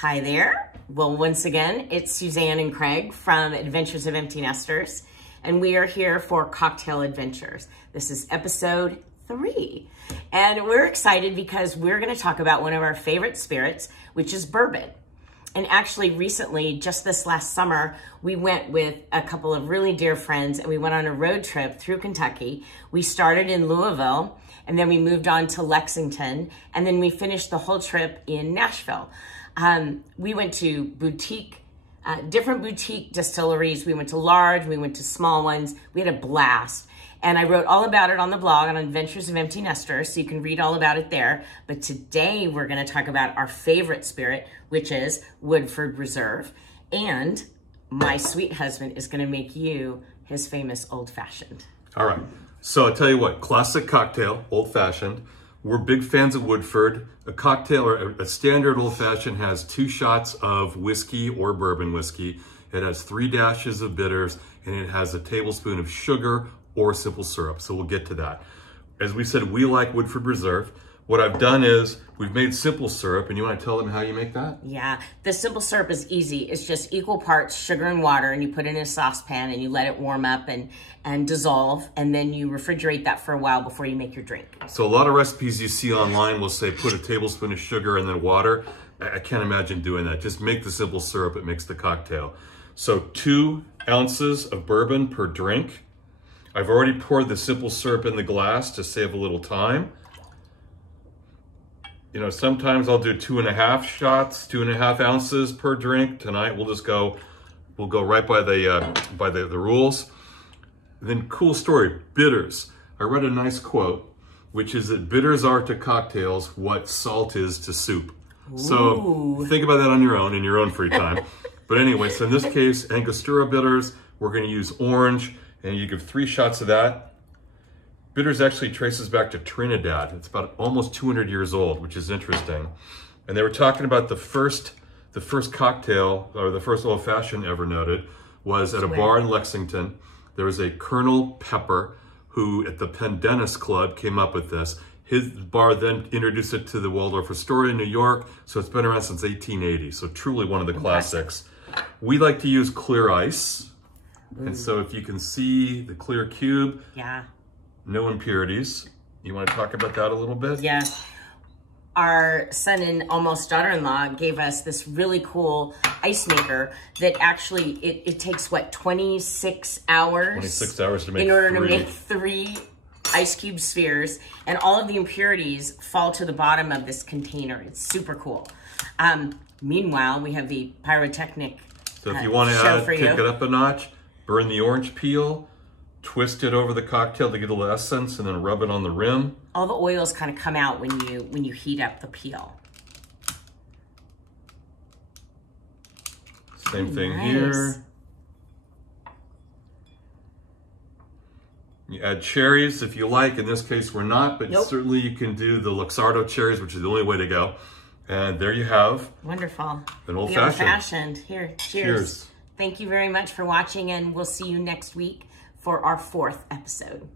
Hi there. Well, once again, it's Suzanne and Craig from Adventures of Empty Nesters, and we are here for Cocktail Adventures. This is episode 3, and we're excited because we're going to talk about one of our favorite spirits, which is bourbon. And actually recently, just this last summer, we went with a couple of really dear friends and we went on a road trip through Kentucky. We started in Louisville and then we moved on to Lexington and then we finished the whole trip in Nashville. We went to different boutique distilleries. We went to large, we went to small ones. We had a blast. And I wrote all about it on the blog on Adventures of Empty Nesters, so you can read all about it there. But today we're going to talk about our favorite spirit, which is Woodford Reserve. And my sweet husband is going to make you his famous old fashioned. All right. So I'll tell you what, classic cocktail, old fashioned. We're big fans of Woodford. A cocktail or a standard old fashioned has 2 shots of whiskey or bourbon whiskey. It has 3 dashes of bitters and it has a tablespoon of sugar or simple syrup. So we'll get to that. As we said, we like Woodford Reserve. What I've done is we've made simple syrup, and you want to tell them how you make that? Yeah, the simple syrup is easy. It's just equal parts sugar and water, and you put it in a saucepan and you let it warm up and dissolve, and then you refrigerate that for a while before you make your drink. So a lot of recipes you see online will say put a tablespoon of sugar and then water. I can't imagine doing that. Just make the simple syrup, it makes the cocktail. So 2 ounces of bourbon per drink. I've already poured the simple syrup in the glass to save a little time. You know, sometimes I'll do 2.5 shots, 2.5 ounces per drink. Tonight we'll go right by the rules. Then cool story, bitters. I read a nice quote, which is that bitters are to cocktails what salt is to soup. Ooh. So think about that on your own in your own free time. But anyway, so in this case, Angostura bitters, we're going to use orange. And you give 3 shots of that. Bitters actually traces back to Trinidad. It's about almost 200 years old, which is interesting. And they were talking about the first cocktail, or the first old fashioned ever noted, was at a bar in Lexington. There was a Colonel Pepper who at the Pendennis Club came up with this. His bar then introduced it to the Waldorf Astoria in New York. So it's been around since 1880. So truly one of the classics. We like to use clear ice. And so if you can see the clear cube, yeah, no impurities. You want to talk about that a little bit? Yeah. Our son and almost daughter-in-law gave us this really cool ice maker that actually, it takes, what, 26 hours? 26 hours to make in order to make 3 ice cube spheres. And all of the impurities fall to the bottom of this container. It's super cool. Meanwhile, we have the pyrotechnic So if you want to kick it up a notch, burn the orange peel, twist it over the cocktail to get a little essence, and then rub it on the rim. All the oils kind of come out when you heat up the peel. Same thing here. You add cherries if you like. In this case, we're not, but certainly you can do the Luxardo cherries, which is the only way to go. And there you have. Wonderful. An old-fashioned. Here, cheers. Thank you very much for watching, and we'll see you next week for our 4th episode.